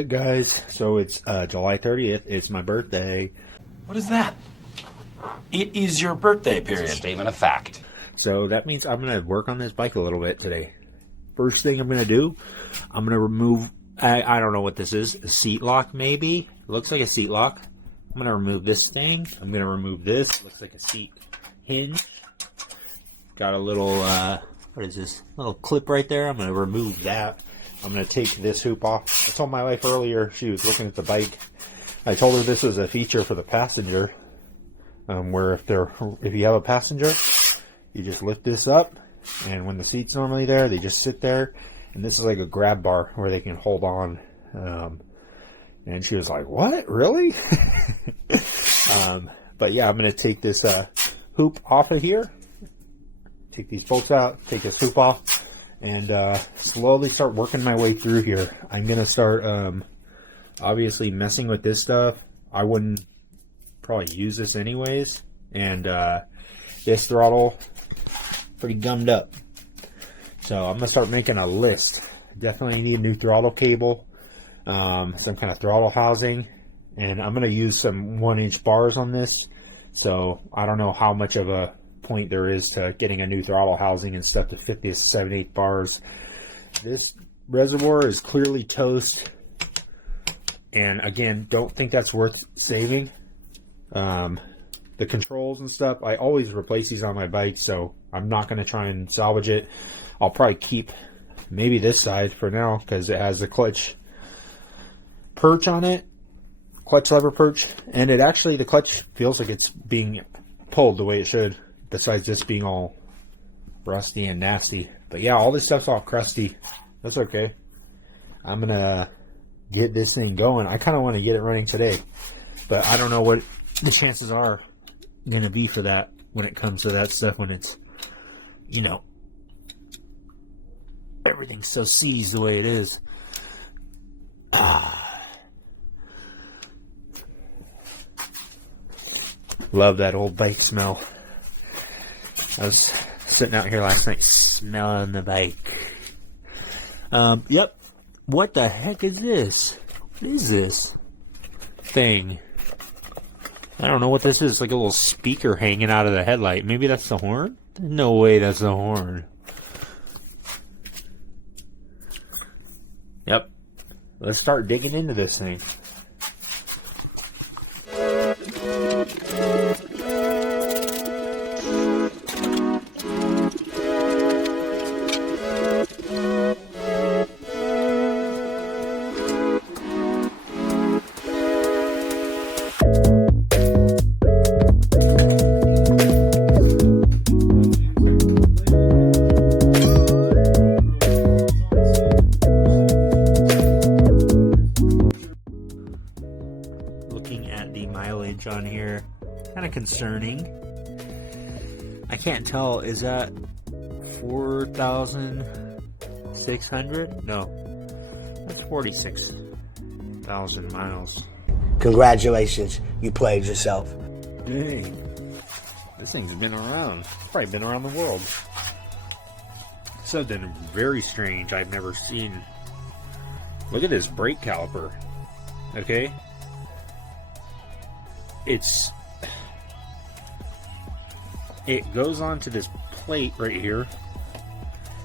Alright guys, so it's July 30th, it's my birthday. What is that? It is your birthday, period. Statement of fact. So that means I'm going to work on this bike a little bit today. First thing I'm going to do, I'm going to remove, I don't know what this is, a seat lock maybe? It looks like a seat lock. I'm going to remove this thing. I'm going to remove this. Looks like a seat hinge. Got a little, what is this? Little clip right there. I'm going to remove that. I'm going to take this hoop off. I told my wife earlier, she was looking at the bike. I told her this was a feature for the passenger. Where if you have a passenger, you just lift this up, and when the seat's normally there, they just sit there. And this is like a grab bar where they can hold on. And she was like, "What? Really?" But yeah, I'm going to take this hoop off of here. Take these bolts out, take this hoop off, and slowly start working my way through here. I'm going to start obviously messing with this stuff. I wouldn't probably use this anyways. And this throttle, pretty gummed up. So I'm going to start making a list. Definitely need a new throttle cable, some kind of throttle housing, and I'm going to use some 1-inch bars on this. So I don't know how much of a point there is to getting a new throttle housing and stuff to fit this 7/8 bars. This reservoir is clearly toast, and again, don't think that's worth saving. The controls and stuff, I always replace these on my bike, so I'm not going to try and salvage it. I'll probably keep maybe this side for now because it has a clutch perch on it, clutch lever perch, and it actually, the clutch feels like it's being pulled the way it should, besides this being all rusty and nasty. But yeah, all this stuff's all crusty. That's okay. I'm gonna get this thing going. I kind of want to get it running today, but I don't know what the chances are going to be for that when it comes to that stuff, when it's, you know, everything's so seized the way it is. Love that old bike smell. I was sitting out here last night smelling the bike. Yep. What the heck is this? What is this thing? I don't know what this is. It's like a little speaker hanging out of the headlight. Maybe that's the horn? No way that's the horn. Yep. Let's start digging into this thing. On here, kind of concerning. I can't tell, is that 4,600? No, that's 46,000 miles. Congratulations, you played yourself. Dang, this thing's been around. Probably been around the world. Something very strange I've never seen. Look at this brake caliper. Okay, it goes onto this plate right here,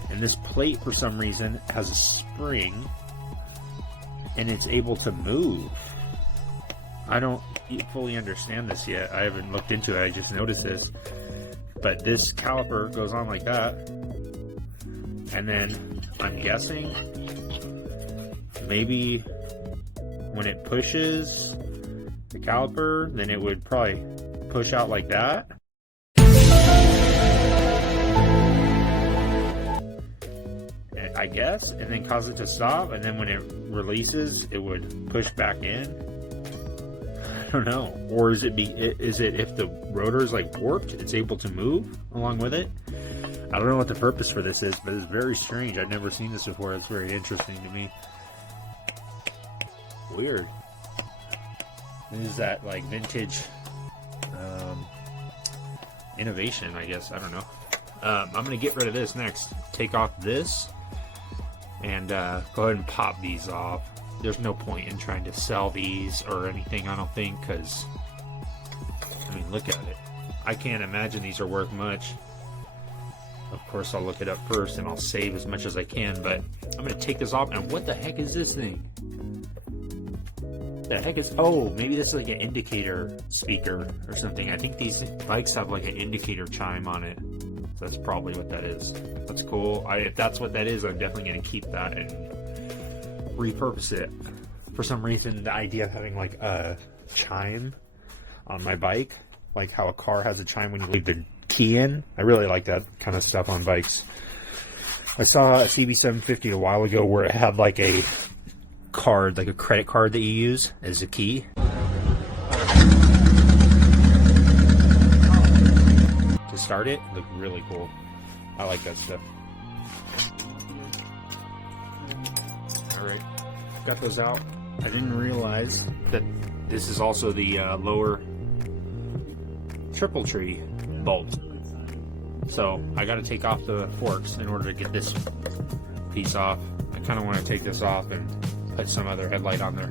and this plate for some reason has a spring and it's able to move. I don't fully understand this yet. I haven't looked into it. I just noticed this, but this caliper goes on like that, and then I'm guessing maybe when it pushes the caliper, then it would probably push out like that. I guess, and then cause it to stop, and then when it releases, it would push back in. I don't know. Or is it if the rotor is like warped, it's able to move along with it? I don't know what the purpose for this is, but it's very strange. I've never seen this before. It's very interesting to me. Weird. This is that like vintage innovation, I guess. I don't know. I'm going to get rid of this next. Take off this and go ahead and pop these off. there's no point in trying to sell these or anything, I don't think, because, I mean, look at it. I can't imagine these are worth much. Of course, I'll look it up first and I'll save as much as I can, but I'm going to take this off. And what the heck is this thing? The heck is, oh, maybe this is like an indicator speaker or something. I think these bikes have like an indicator chime on it. So that's probably what that is. That's cool. If that's what that is, I'm definitely going to keep that and repurpose it. For some reason, the idea of having like a chime on my bike, like how a car has a chime when you leave the key in, I really like that kind of stuff on bikes. I saw a CB750 a while ago where it had like a card, like a credit card that you use as a key. To start it, looked really cool. I like that stuff. Alright, got those out. I didn't realize that this is also the lower triple tree bolt. So I got to take off the forks in order to get this piece off. I kind of want to take this off and put some other headlight on there.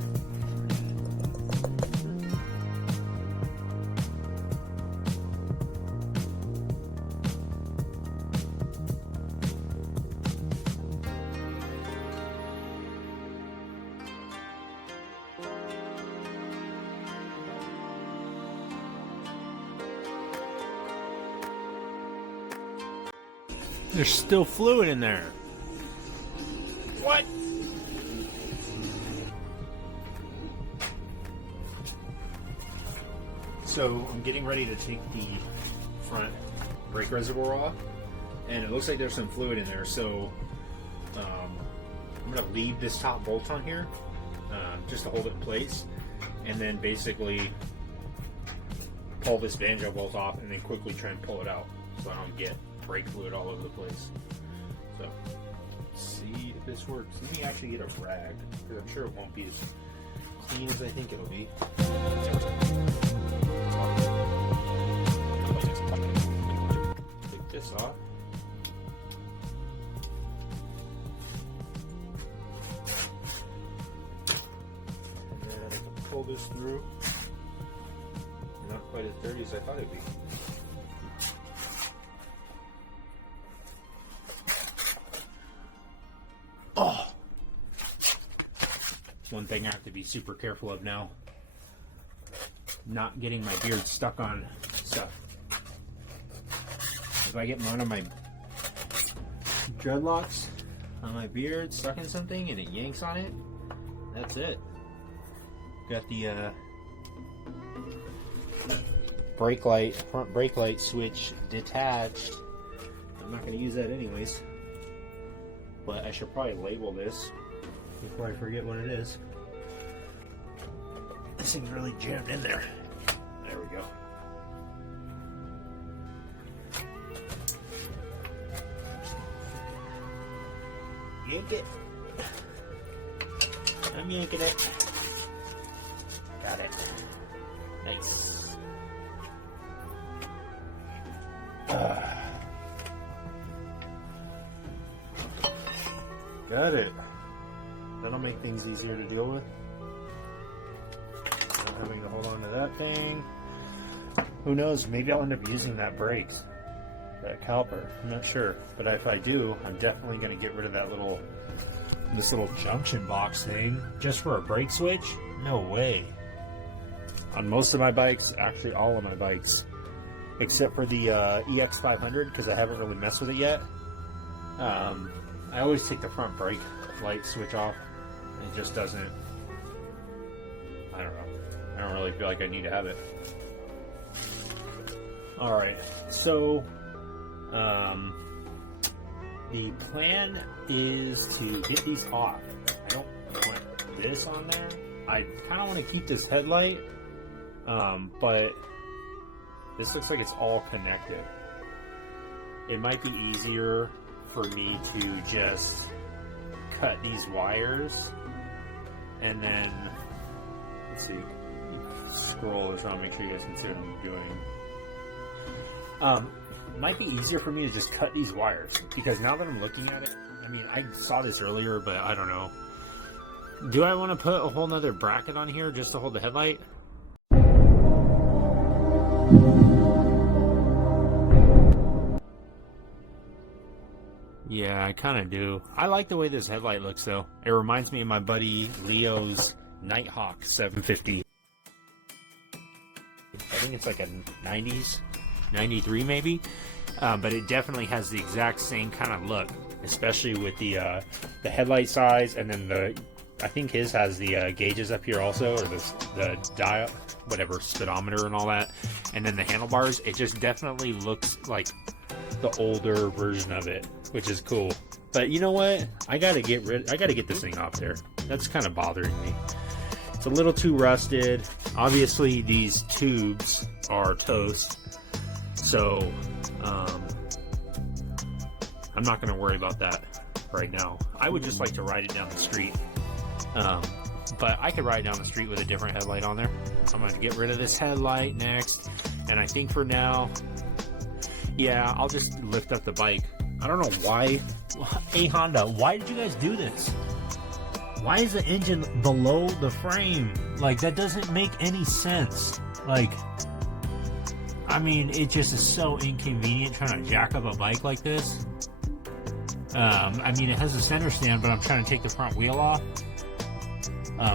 There's still fluid in there. What? So I'm getting ready to take the front brake reservoir off, and it looks like there's some fluid in there. So I'm going to leave this top bolt on here just to hold it in place, and then basically pull this banjo bolt off and then quickly try and pull it out so I don't get brake fluid all over the place. So let's see if this works. Let me actually get a rag, because I'm sure it won't be as clean as I think it'll be. Take this off. And then I can pull this through. Not quite as dirty as I thought it'd be. Oh! One thing I have to be super careful of now. Not getting my beard stuck on stuff. If I get one of my dreadlocks on my beard stuck in something and it yanks on it, that's it. Got the brake light, front brake light switch detached. I'm not going to use that anyways. But I should probably label this before I forget what it is. This thing's really jammed in there. There we go. Yank it. I'm yanking it. Got it. Nice. Got it. That'll make things easier to deal with. Not having to hold on to that thing. Who knows? Maybe I'll end up using that brakes, that caliper. I'm not sure, but if I do, I'm definitely going to get rid of that this little junction box thing just for a brake switch. No way. On most of my bikes, actually all of my bikes, except for the EX500, because I haven't really messed with it yet. I always take the front brake light switch off. It just doesn't, I don't know. I don't really feel like I need to have it. Alright, so the plan is to get these off. I don't want this on there. I kind of want to keep this headlight, but this looks like it's all connected. It might be easier for me to just cut these wires and then, let's see, scroll this around, make sure you guys can see what I'm doing. It might be easier for me to just cut these wires, because now that I'm looking at it, I mean, I saw this earlier, but I don't know. Do I want to put a whole nother bracket on here just to hold the headlight? Yeah, I kind of do. I like the way this headlight looks, though. It reminds me of my buddy Leo's Nighthawk 750. I think it's like a 90s, 93 maybe. But it definitely has the exact same kind of look, especially with the headlight size, and then I think his has the gauges up here also, or the dial, whatever, speedometer and all that, and then the handlebars. It just definitely looks like the older version of it, which is cool. But you know what? I gotta get this thing off there. That's kind of bothering me. It's a little too rusted. Obviously, these tubes are toast, so I'm not gonna worry about that right now. I would just like to ride it down the street. But I could ride down the street with a different headlight on there. I'm going to get rid of this headlight next. And I think for now, yeah, I'll just lift up the bike. I don't know why. Hey, Honda, why did you guys do this? Why is the engine below the frame? Like, that doesn't make any sense. Like, I mean, it just is so inconvenient trying to jack up a bike like this. I mean, it has a center stand, but I'm trying to take the front wheel off.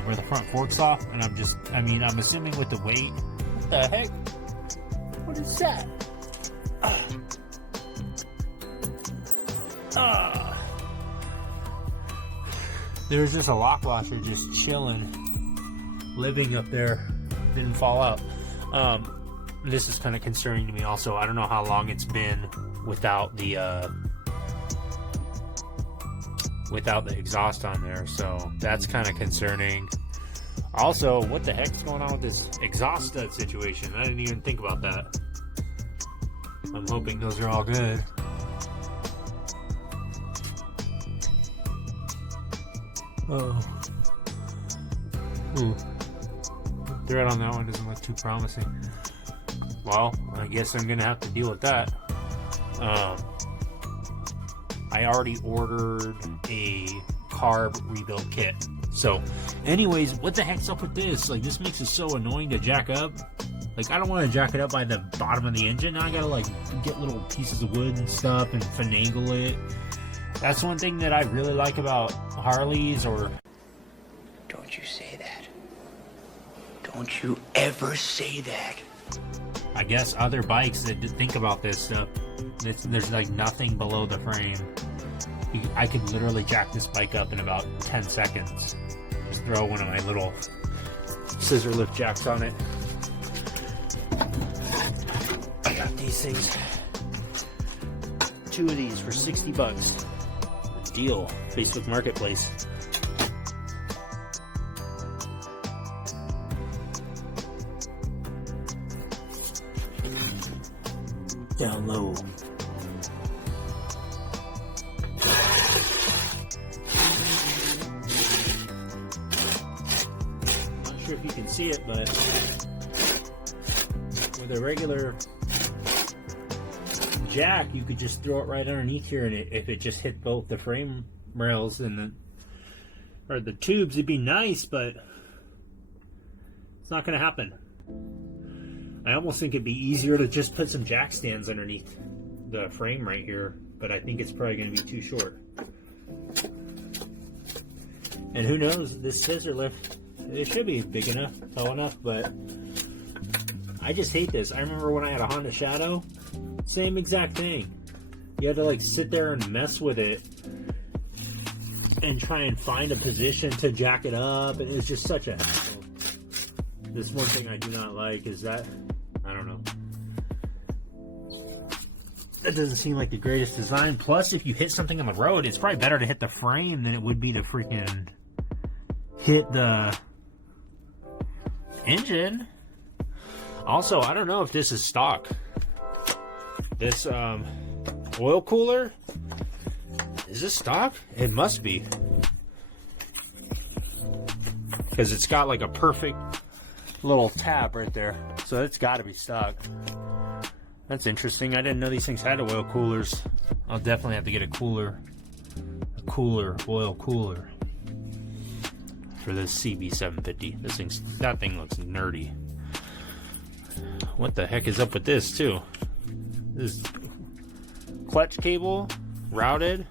Where the front fork's off, and I'm assuming with the weight. What the heck? What is that? There's just a lock washer just chilling, living up there. Didn't fall out. This is kind of concerning to me also. I don't know how long it's been without the exhaust on there, so that's kind of concerning. Also, what the heck's going on with this exhaust stud situation? I didn't even think about that. I'm hoping those are all good. Oh. Thread on that one doesn't look too promising. Well, I guess I'm gonna have to deal with that. I already ordered a carb rebuild kit. So, anyways, what the heck's up with this? Like, this makes it so annoying to jack up. Like, I don't want to jack it up by the bottom of the engine. Now I gotta, like, get little pieces of wood and stuff and finagle it. That's one thing that I really like about Harleys, or... Don't you say that. Don't you ever say that. I guess other bikes that think about this stuff. There's like nothing below the frame. I could literally jack this bike up in about 10 seconds. Just throw one of my little scissor lift jacks on it. I got these things. 2 of these for $60. Deal. Facebook Marketplace. Down low. Not sure if you can see it, but with a regular jack, you could just throw it right underneath here, and if it just hit both the frame rails and the tubes, it'd be nice, but it's not going to happen. I almost think it'd be easier to just put some jack stands underneath the frame right here, but I think it's probably going to be too short. And who knows, this scissor lift, it should be big enough, tall enough, but I just hate this. I remember when I had a Honda Shadow, same exact thing. You had to like sit there and mess with it and try and find a position to jack it up, and it was just such a hassle. This one thing I do not like is that, I don't know, that doesn't seem like the greatest design. Plus, if you hit something on the road, it's probably better to hit the frame than it would be to freaking hit the engine. Also, I don't know if this is stock. This oil cooler, is this stock? It must be, because it's got like a perfect little tab right there, so it's got to be stock. That's interesting. I didn't know these things had oil coolers. I'll definitely have to get a cooler oil cooler. for this CB750. That thing looks nerdy. What the heck is up with this too? This clutch cable routed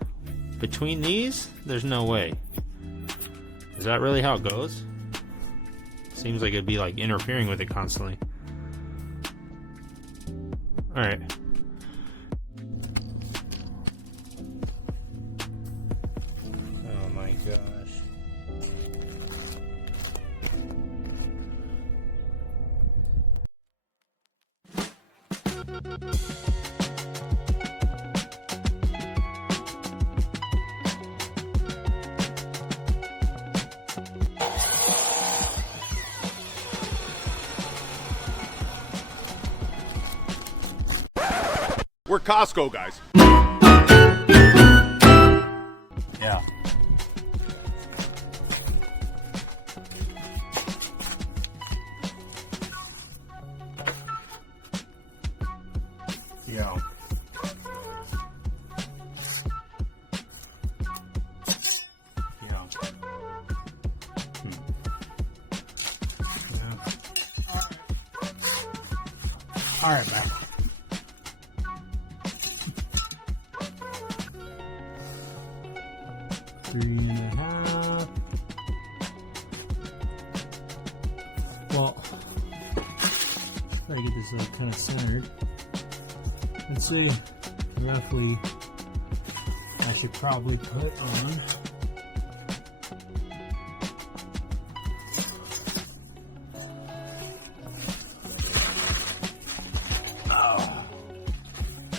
between these? There's no way. Is that really how it goes? Seems like it'd be like interfering with it constantly. Alright. Oh my gosh. We're Costco guys. Yeah. Yeah. Yeah. All right, man. Three and a half. Well, I get this like kind of centered. Let's see, roughly, I should probably put on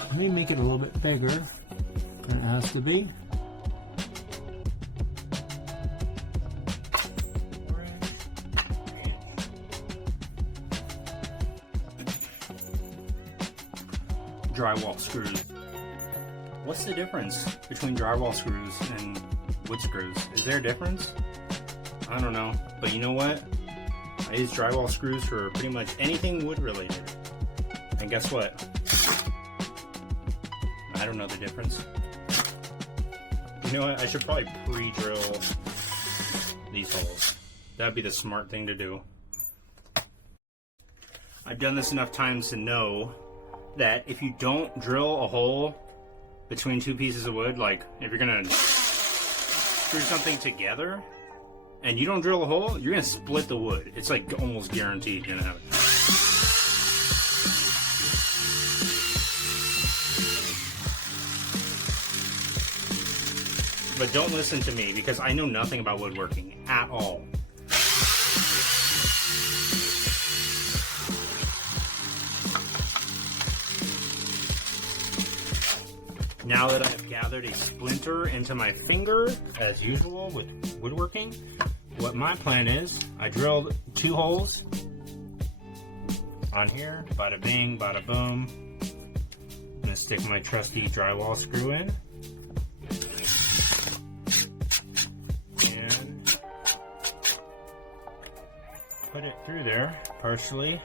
let me make it a little bit bigger than it has to be. Drywall screws. What's the difference between drywall screws and wood screws? Is there a difference? I don't know, but you know what? I use drywall screws for pretty much anything wood related. And guess what? I don't know the difference. You know what? I should probably pre-drill these holes. That'd be the smart thing to do. I've done this enough times to know that if you don't drill a hole between two pieces of wood, like if you're gonna screw something together and you don't drill a hole, you're gonna split the wood. It's like almost guaranteed you're gonna have it. But don't listen to me because I know nothing about woodworking at all. Now that I have gathered a splinter into my finger, as usual with woodworking, what my plan is, I drilled 2 holes on here, bada bing, bada boom. I'm gonna stick my trusty drywall screw in. And put it through there, partially.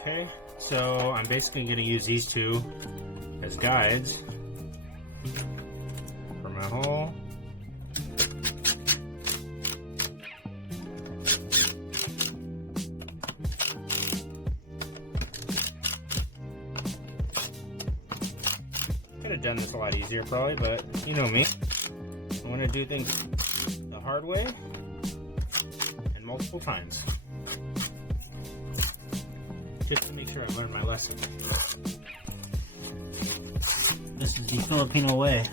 Okay. So I'm basically going to use these 2 as guides for my hole. Could have done this a lot easier probably, but you know me. I want to do things the hard way and multiple times. Just to make sure I learned my lesson. This is the Filipino way.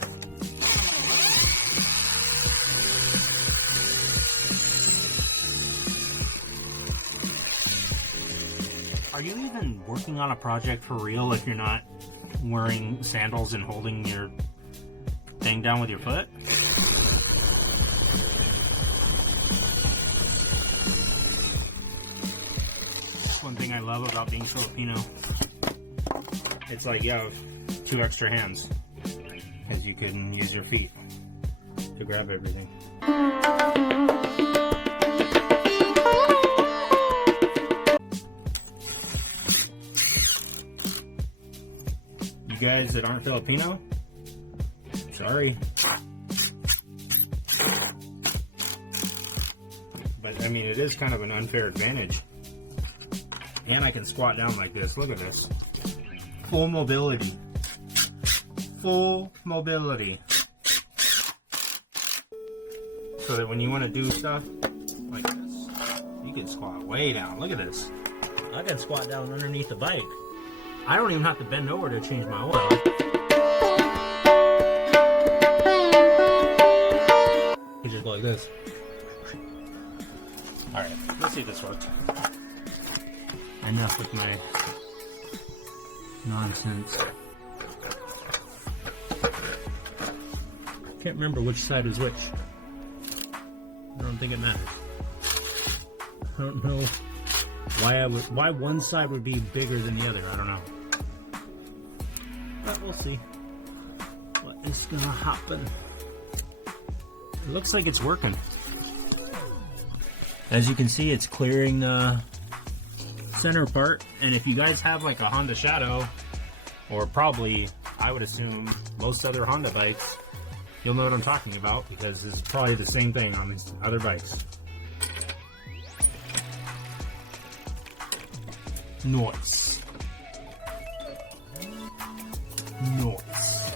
Are you even working on a project for real if you're not wearing sandals and holding your thing down with your foot? One thing I love about being Filipino. It's like you have 2 extra hands because you can use your feet to grab everything. You guys that aren't Filipino, sorry. But I mean, it is kind of an unfair advantage. And I can squat down like this. Look at this. Full mobility. Full mobility. So that when you want to do stuff like this, you can squat way down. Look at this. I can squat down underneath the bike. I don't even have to bend over to change my oil. You just go like this. Alright, let's see if this works. Enough with my nonsense. Can't remember which side was which. I don't think it matters. I don't know why one side would be bigger than the other. I don't know. But we'll see what is gonna happen. It looks like it's working. As you can see, it's clearing the center part. And if you guys have like a Honda Shadow, or probably, I would assume, most other Honda bikes, you'll know what I'm talking about, because it's probably the same thing on these other bikes. Noise. Noise.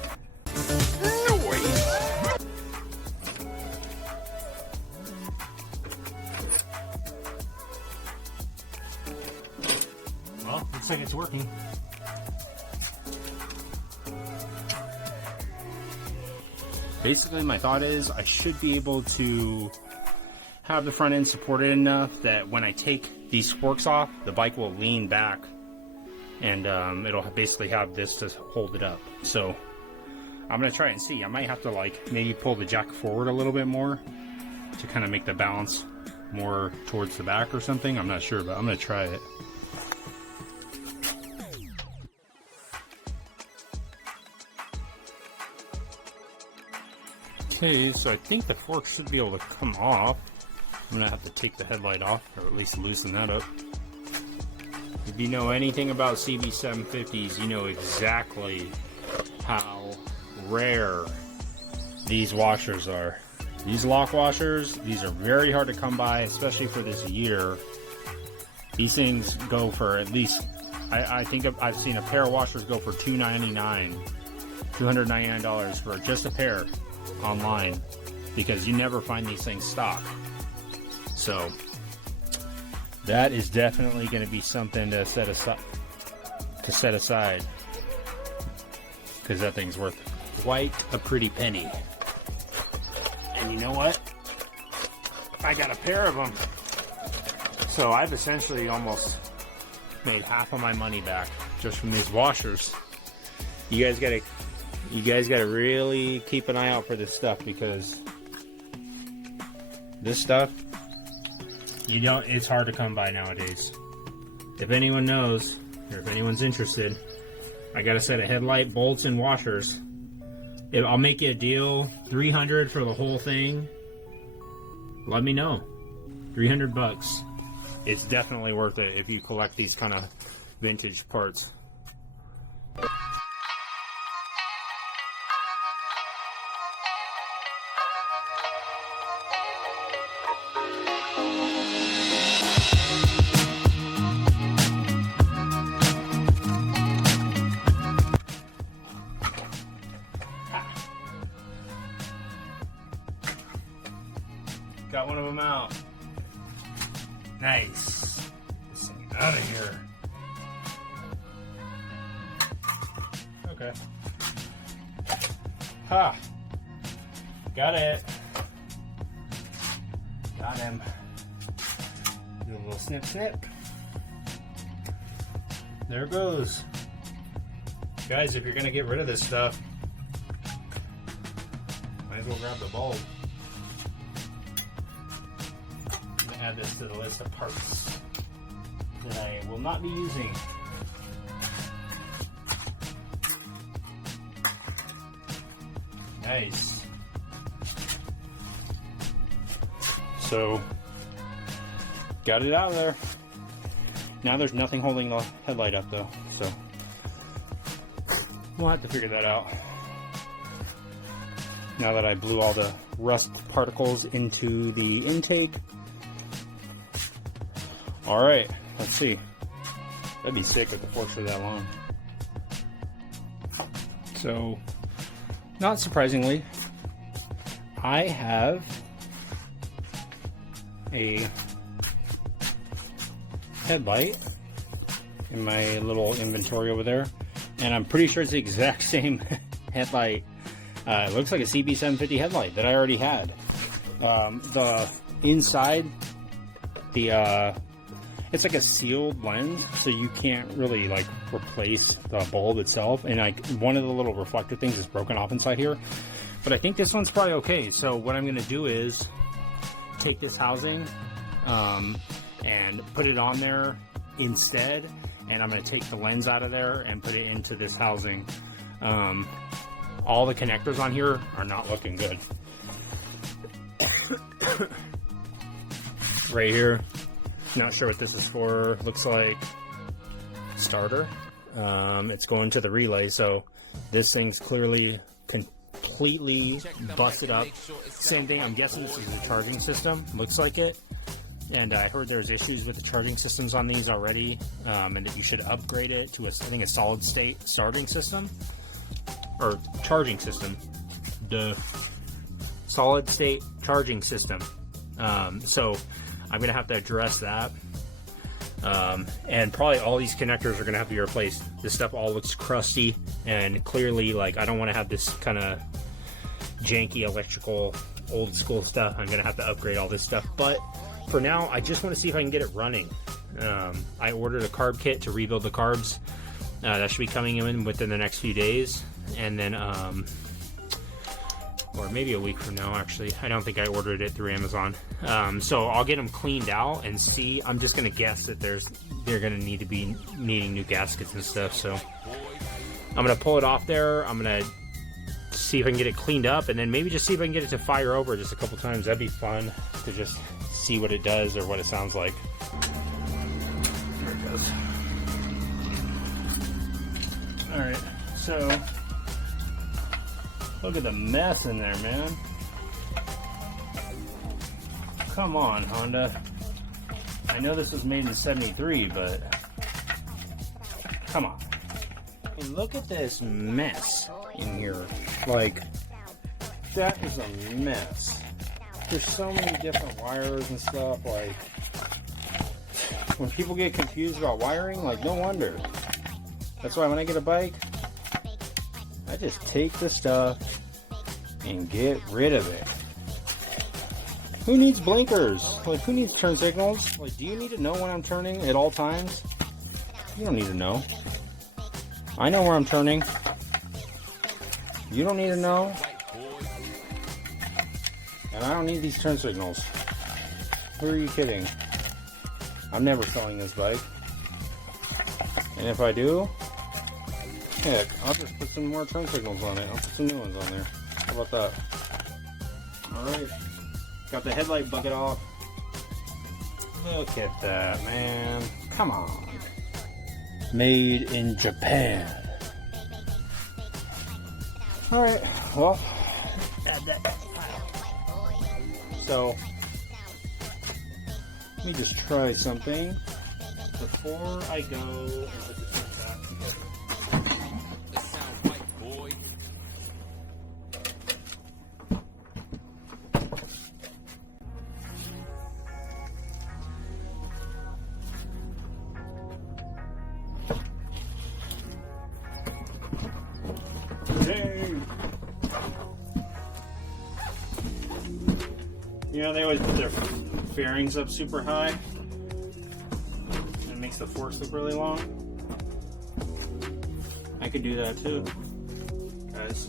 Noise. Well, looks like it's working. Basically, my thought is I should be able to have the front end supported enough that when I take these forks off, the bike will lean back, and it'll basically have this to hold it up. So I'm gonna try it and see. I might have to like maybe pull the jack forward a little bit more to kind of make the balance more towards the back or something. I'm not sure, but I'm gonna try it. Okay, so I think the fork should be able to come off. I'm gonna have to take the headlight off, or at least loosen that up. If you know anything about CB750s, you know exactly how rare these washers are. These lock washers, these are very hard to come by, especially for this year. These things go for at least, I think I've seen a pair of washers go for $299 for just a pair online, because you never find these things stock. So that is definitely going to be something to set aside, because that thing's worth quite a pretty penny. And you know what? I got a pair of them, so I've essentially almost made half of my money back just from these washers. You guys gotta really keep an eye out for this stuff, because this stuff, it's hard to come by nowadays. If anyone knows, or if anyone's interested, I got a set of headlight bolts and washers. I'll make you a deal, $300 for the whole thing. Let me know. $300. It's definitely worth it if you collect these kind of vintage parts. Got one of them out. Nice. This thing out of here. Okay. Ha! Got it. Got him. Do a little snip snip. There it goes. Guys, if you're gonna get rid of this stuff, might as well grab the bulb. Add this to the list of parts that I will not be using. Nice. So, got it out of there. Now there's nothing holding the headlight up though, so we'll have to figure that out. Now that I blew all the rust particles into the intake, All right, let's see. That'd be sick if the forks were that long. So, not surprisingly, I have a headlight in my little inventory over there, and I'm pretty sure it's the exact same headlight. It looks like a CB750 headlight that I already had. The inside, it's like a sealed lens, so you can't really like replace the bulb itself, and like one of the little reflector things is broken off inside here. But I think this one's probably okay. So what I'm gonna do is take this housing and put it on there instead, and I'm gonna take the lens out of there and put it into this housing. All the connectors on here are not looking good. Right here, not sure what this is for. Looks like starter. It's going to the relay, so this thing's clearly completely busted up. Same thing, I'm guessing this is the charging system. Looks like it. And I heard there's issues with the charging systems on these already, and that you should upgrade it to I think a solid state starting system. Or charging system. The solid state charging system. So I'm gonna have to address that. And probably all these connectors are gonna have to be replaced. This stuff all looks crusty, and clearly, like, I don't want to have this kind of janky electrical old school stuff. I'm gonna have to upgrade all this stuff, but for now I just want to see if I can get it running. I ordered a carb kit to rebuild the carbs. That should be coming in within the next few days, and then or maybe a week from now, actually. I don't think I ordered it through Amazon. So I'll get them cleaned out and see. I'm just gonna guess that they're gonna need to be needing new gaskets and stuff. So I'm gonna pull it off there. I'm gonna see if I can get it cleaned up, and then maybe just see if I can get it to fire over just a couple times. That'd be fun to just see what it does or what it sounds like. There it goes. All right, so look at the mess in there, man. Come on, Honda. I know this was made in '73, but come on. Hey, look at this mess in here. Like, that is a mess. There's so many different wires and stuff. Like, when people get confused about wiring, like, no wonder. That's why when I get a bike, I just take the stuff and get rid of it. Who needs blinkers? Like, who needs turn signals? Like, do you need to know when I'm turning at all times? You don't need to know. I know where I'm turning. You don't need to know. And I don't need these turn signals. Who are you kidding? I'm never selling this bike. And if I do, heck, I'll just put some more turn signals on it. I'll put some new ones on there. How about that? Alright. Got the headlight bucket off. Look at that, man. Come on. Made in Japan. Alright, well, add that. So, let me just try something before I go and put this thing back together. You know, they always put their fairings up super high. It makes the forks look really long. I could do that too, guys.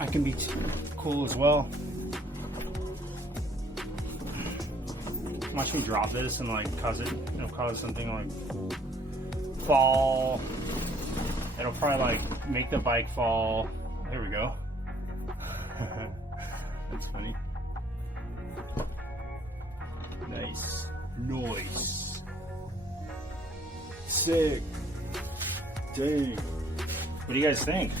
I can be cool as well. Watch me drop this and like cause something like fall. It'll probably like make the bike fall. There we go. That's funny. Nice. Nice. Sick. Dang. What do you guys think?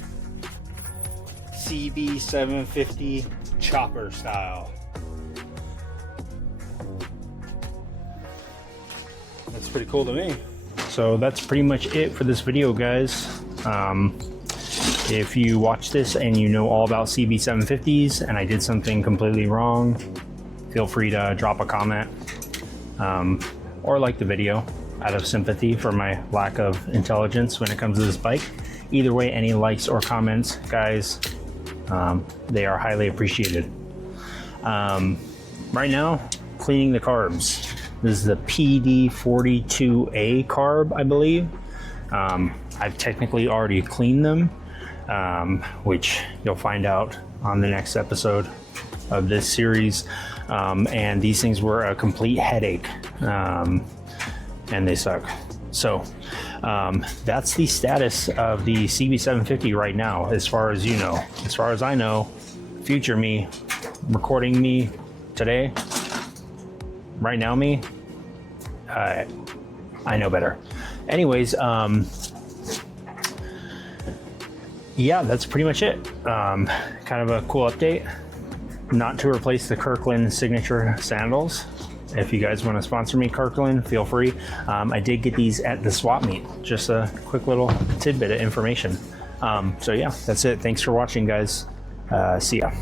CB750 chopper style. That's pretty cool to me. So that's pretty much it for this video, guys. If you watch this and you know all about CB750s and I did something completely wrong, feel free to drop a comment or like the video out of sympathy for my lack of intelligence when it comes to this bike. Either way, any likes or comments, guys, they are highly appreciated. Right now, cleaning the carbs. This is the PD42A carb, I believe. I've technically already cleaned them, which you'll find out on the next episode of this series. And these things were a complete headache, and they suck. So that's the status of the CB750 right now, as far as you know. As far as I know, future me, recording me today, right now me, I know better. Anyways, yeah, that's pretty much it. Kind of a cool update. Not to replace the Kirkland signature sandals. If you guys want to sponsor me, Kirkland, feel free. I did get these at the swap meet. Just a quick little tidbit of information. So yeah, that's it. Thanks for watching, guys. See ya.